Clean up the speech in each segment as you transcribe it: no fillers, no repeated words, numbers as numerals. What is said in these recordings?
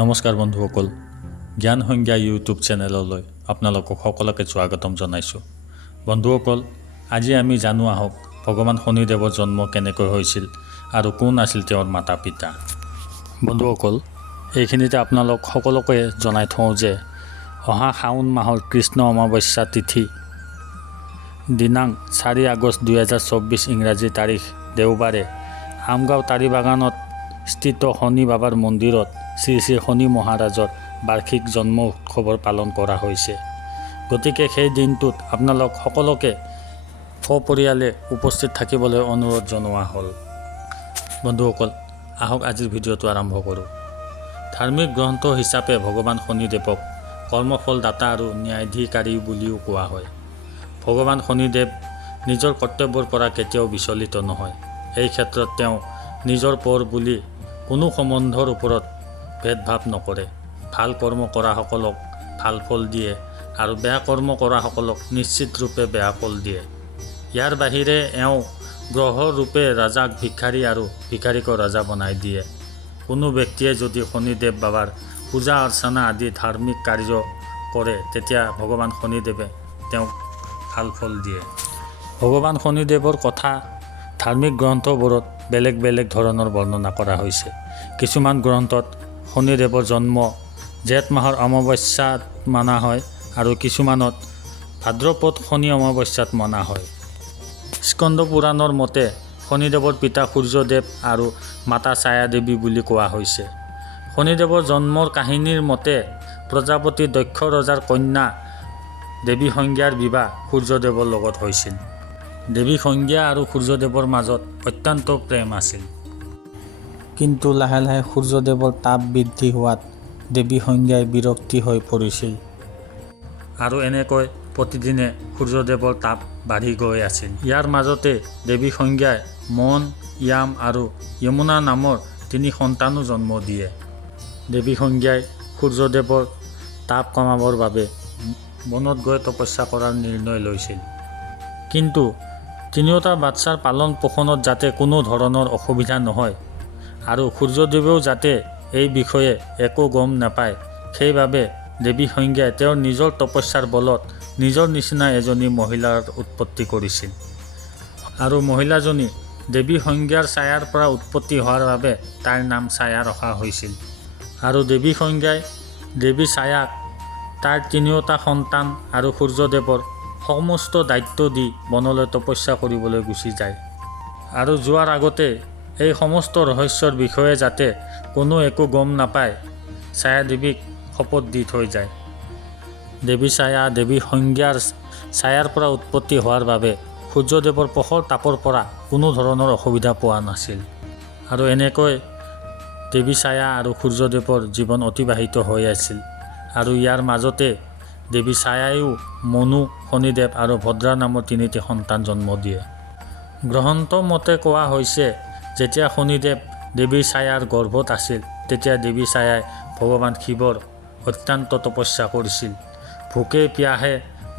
নমস্কাৰ বন্ধুসকল, জ্ঞান সংজ্ঞা ইউটিউব চেনেললৈ আপোনালোকক সকলোকে স্বাগতম জনাইছোঁ। বন্ধুসকল, আজি আমি জানো আহক ভগৱান শনিদেৱৰ জন্ম কেনেকৈ হৈছিল আৰু কোন আছিল তেওঁৰ মাতা পিতা। বন্ধুসকল, এইখিনিতে আপোনালোক সকলোকে জনাই থওঁ যে অহা শাওণ মাহৰ কৃষ্ণ অমাৱস্যা তিথি দিনাং 4 আগষ্ট 2024 ইংৰাজী তাৰিখ দেওবাৰে আমগাঁও তাৰিবাগানত স্থিত শনি বাবাৰ মন্দিৰত শ্ৰী শ্ৰী শনি মহাৰাজৰ বাৰ্ষিক জন্ম উৎসৱৰ পালন কৰা হৈছে। গতিকে সেই দিনটোত আপোনালোক সকলোকে সপৰিয়ালে উপস্থিত থাকিবলৈ অনুৰোধ জনোৱা হ'ল। বন্ধুসকল, আহক আজিৰ ভিডিঅ'টো আৰম্ভ কৰোঁ। ধাৰ্মিক গ্ৰন্থ হিচাপে ভগৱান শনিদেৱক কৰ্মফলদাতা আৰু ন্যায়াধিকাৰী বুলিও কোৱা হয়। ভগৱান শনিদেৱ নিজৰ কৰ্তব্যৰ পৰা কেতিয়াও বিচলিত নহয়। এই ক্ষেত্ৰত তেওঁ নিজৰ পৰ বুলি কোনো সম্বন্ধৰ ওপৰত ভেদভাৱ নকৰে। ভাল কৰ্ম কৰাসকলক ভাল ফল দিয়ে আৰু বেয়া কৰ্ম কৰাসকলক নিশ্চিত ৰূপে বেয়া ফল দিয়ে। ইয়াৰ বাহিৰে এওঁ গ্ৰহ ৰূপে ৰাজাক ভিক্ষাৰী আৰু ভিক্ষাৰীক ৰজা বনাই দিয়ে। কোনো ব্যক্তিয়ে যদি শনিদেৱ বাবাৰ পূজা অৰ্চনা আদি ধাৰ্মিক কাৰ্য কৰে তেতিয়া ভগৱান শনিদেৱে তেওঁক ভাল ফল দিয়ে। ভগৱান শনিদেৱৰ কথা ধাৰ্মিক গ্ৰন্থবোৰত বেলেগ বেলেগ ধৰণৰ বৰ্ণনা কৰা হৈছে। কিছুমান গ্ৰন্থত শনিদেৱৰ জন্ম জেঠ মাহৰ অমাৱস্যাত মনা হয় আৰু কিছুমানত ভাদ্ৰপদ শনি অমাৱস্যাত মনা হয়। স্কন্দ পুৰাণৰ মতে শনিদেৱৰ পিতা সূৰ্যদেৱ আৰু মাতা ছায়া দেৱী বুলি কোৱা হৈছে। শনিদেৱৰ জন্মৰ কাহিনীৰ মতে প্ৰজাপতি দক্ষ ৰজাৰ কন্যা দেৱী সংজ্ঞাৰ বিবাহ সূৰ্যদেৱৰ লগত হৈছিল। দেৱী সংজ্ঞা আৰু সূৰ্যদেৱৰ মাজত অত্যন্ত প্ৰেম আছিল। কিন্তু লাহে লাহে সূৰ্যদেৱৰ তাপ বৃদ্ধি হোৱাত দেৱী সংজ্ঞাই বিৰক্তি হৈ পৰিছিল আৰু এনেকৈ প্ৰতিদিনে সূৰ্যদেৱৰ তাপ বাঢ়ি গৈ আছিল। ইয়াৰ মাজতে দেৱী সংজ্ঞাই মন, য়াম আৰু যমুনা নামৰ 3 সন্তানো জন্ম দিয়ে। দেৱী সংজ্ঞাই সূৰ্যদেৱৰ তাপ কমাবৰ বাবে বনত গৈ তপস্যা কৰাৰ নিৰ্ণয় লৈছিল। কিন্তু তিনিওটা বাচ্চাৰ পালন পোষণত যাতে কোনো ধৰণৰ অসুবিধা নহয় আৰু সূৰ্যদেৱেও যাতে এই বিষয়ে একো গম নাপায়, সেইবাবে দেৱী সংজ্ঞাই তেওঁৰ নিজৰ তপস্যাৰ বলত নিজৰ নিচিনা এজনী মহিলাৰ উৎপত্তি কৰিছিল আৰু মহিলাজনী দেৱী সংজ্ঞাৰ ছায়াৰ পৰা উৎপত্তি হোৱাৰ বাবে তাইৰ নাম ছায়া ৰখা হৈছিল। আৰু দেৱী সংজ্ঞাই দেৱী ছায়াক তাৰ তিনিওটা সন্তান আৰু সূৰ্যদেৱৰ সমস্ত দায়িত্ব দি বনলৈ তপস্যা কৰিবলৈ গুচি যায় আৰু যোৱাৰ আগতে এই সমস্ত ৰহস্যৰ বিষয়ে যাতে কোনো একো গম নাপায় ছায়া দেৱীক শপত দি থৈ যায়। দেৱী ছায়া দেৱী সংজ্ঞাৰ ছায়াৰ পৰা উৎপত্তি হোৱাৰ বাবে সূৰ্যদেৱৰ প্ৰখৰ তাপৰ পৰা কোনো ধৰণৰ অসুবিধা পোৱা নাছিল আৰু এনেকৈ দেৱী ছায়া আৰু সূৰ্যদেৱৰ জীৱন অতিবাহিত হৈ আছিল। আৰু ইয়াৰ মাজতে দেৱী ছায়াইও মনু, শনিদেৱ আৰু ভদ্ৰা নামৰ 3টি সন্তান জন্ম দিয়ে। গ্ৰন্থ মতে কোৱা হৈছে যেতিয়া শনিদেৱ দেৱী ছায়াৰ গৰ্ভত আছিল তেতিয়া দেৱী ছায়াই ভগৱান শিৱৰ অত্যন্ত তপস্যা কৰিছিল। ভোকে পিয়াহে,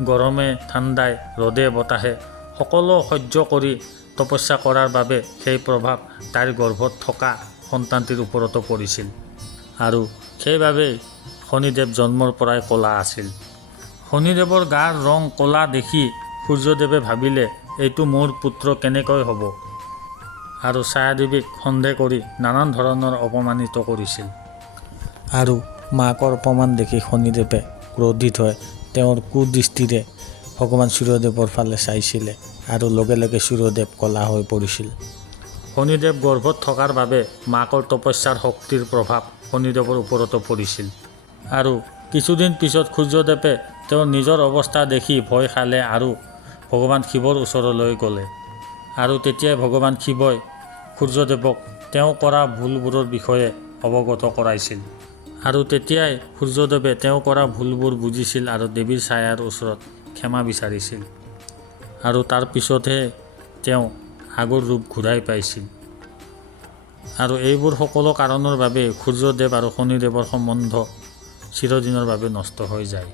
গৰমে ঠাণ্ডাই, ৰ'দে বতাহে সকলো সহ্য কৰি তপস্যা কৰাৰ বাবে সেই প্ৰভাৱ তাইৰ গৰ্ভত থকা সন্তানটিৰ ওপৰতো পৰিছিল আৰু সেইবাবেই শনিদেৱ জন্মৰ পৰাই ক'লা আছিল। শনিদেৱৰ গাৰ ৰং ক'লা দেখি সূৰ্যদেৱে ভাবিলে এইটো মোৰ পুত্ৰ কেনেকৈ হ'ব আৰু ছায়াদেৱীক সন্দেহ কৰি নানান ধৰণৰ অপমানিত কৰিছিল। আৰু মাকৰ অপমান দেখি শনিদেৱে ক্ৰোধিত হৈ তেওঁৰ কুদৃষ্টিৰে ভগৱান সূৰ্যদেৱৰ ফালে চাইছিলে আৰু লগে লগে সূৰ্যদেৱ ক'লা হৈ পৰিছিল। শনিদেৱ গৰ্ভত থকাৰ বাবে মাকৰ তপস্যাৰ শক্তিৰ প্ৰভাৱ শনিদেৱৰ ওপৰতো পৰিছিল আৰু কিছুদিন পিছত সূৰ্যদেৱে তেওঁৰ নিজৰ অৱস্থা দেখি ভয় খালে আৰু ভগৱান শিৱৰ ওচৰলৈ গ'লে আৰু তেতিয়াই ভগৱান শিৱই সূৰ্যদেৱক তেওঁ কৰা ভুলবোৰৰ বিষয়ে অৱগত কৰাইছিল আৰু তেতিয়াই সূৰ্যদেৱে তেওঁ কৰা ভুলবোৰ বুজিছিল আৰু দেৱীৰ ছায়াৰ ওচৰত ক্ষমা বিচাৰিছিল আৰু তাৰ পিছতহে তেওঁ আগৰ ৰূপ ঘূৰাই পাইছিল। আৰু এইবোৰ সকলো কাৰণৰ বাবে সূৰ্যদেৱ আৰু শনিদেৱৰ সম্বন্ধ চিৰদিনৰ বাবে নষ্ট হৈ যায়।